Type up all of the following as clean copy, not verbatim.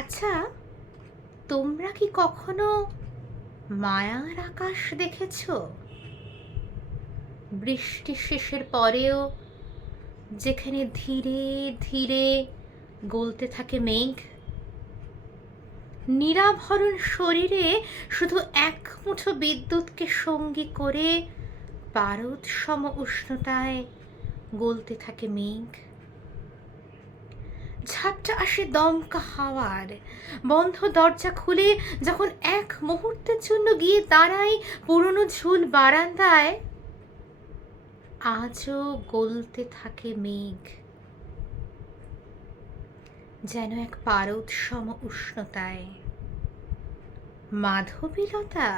আচ্ছা, তোমরা কি কখনো মায়ার আকাশ দেখেছো? বৃষ্টি শেষের পরেও যেখানে ধীরে ধীরে গলতে থাকে মেঘ, নিরাভরণ শরীরে শুধু এক মুঠো বিদ্যুৎকে সঙ্গী করে পারদ সম উষ্ণতায় গলতে থাকে মেঘ। ঝাপটা আসে দমকা হাওয়ার, বন্ধ দরজা খুলে যখন এক মুহূর্তের জন্য গিয়ে দাঁড়াই পুরনো ঝুল বারান্দায়, আজও গলতে থাকে মেঘ, যেন এক পারদ সম উষ্ণতায়। মাধবীলতা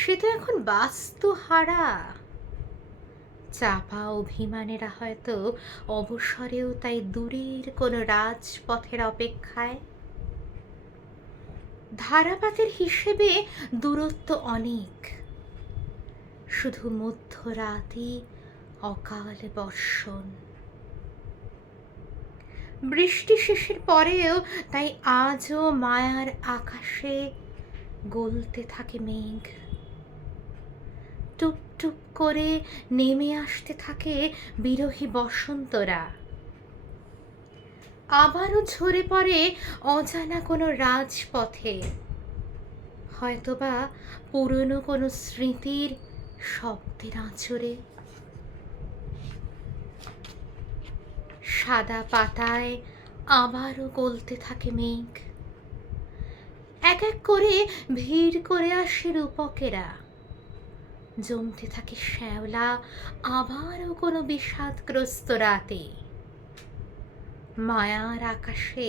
সে তো এখন বাস্তুহারা। চাপা অভিমানেরা হয়তো অবসরেও তাই দূরের কোনো রাজপথের অপেক্ষায়। ধারাপাতের হিসেবে দূরত্ব অনেক, শুধু মধ্যরাতে অকাল বর্ষণ। বৃষ্টি শেষের পরেও তাই আজও মায়ার আকাশে গলতে থাকে মেঘ। টুপ টুপ করে নেমে আসতে থাকে বিরহী বসন্তরা, আবারও ঝরে পড়ে অজানা কোনো রাজপথে, হয়তোবা পুরনো কোনো স্মৃতির শব্দের আঁচড়ে। সাদা পাতায় আবারও গলতে থাকে মেঘ, এক এক করে ভিড় করে আসে রূপকেরা, জমতে থাকে শ্যাওলা আবারও কোনো বিষাদগ্রস্ত রাতে। মায়ার আকাশে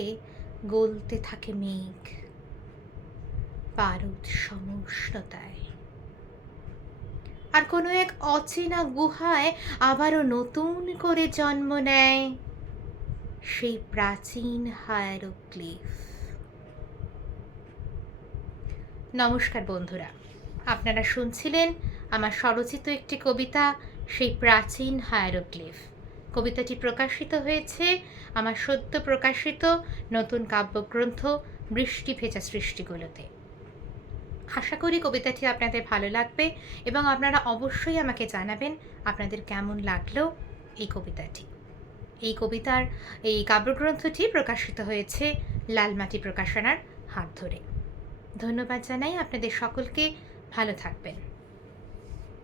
গলতে থাকে মেঘ, পারদ সম উষ্ণতায়। আর কোনো এক অচেনা গুহায় আবারও নতুন করে জন্ম নেয় সেই প্রাচীন হায়ারোগ্লিফ। নমস্কার বন্ধুরা, আপনারা শুনছিলেন আমার স্বরচিত একটি কবিতা, সেই প্রাচীন হায়ারোগ্লিফ। কবিতাটি প্রকাশিত হয়েছে আমার সদ্য প্রকাশিত নতুন কাব্যগ্রন্থ বৃষ্টি ভেজা সৃষ্টিগুলোতে। আশা করি কবিতাটি আপনাদের ভালো লাগবে এবং আপনারা অবশ্যই আমাকে জানাবেন আপনাদের কেমন লাগলো এই কবিতাটি। এই কবিতার এই কাব্যগ্রন্থটি প্রকাশিত হয়েছে লালমাটি প্রকাশনার হাত ধরে। ধন্যবাদ জানাই আপনাদের সকলকে। ভালো থাকবেন।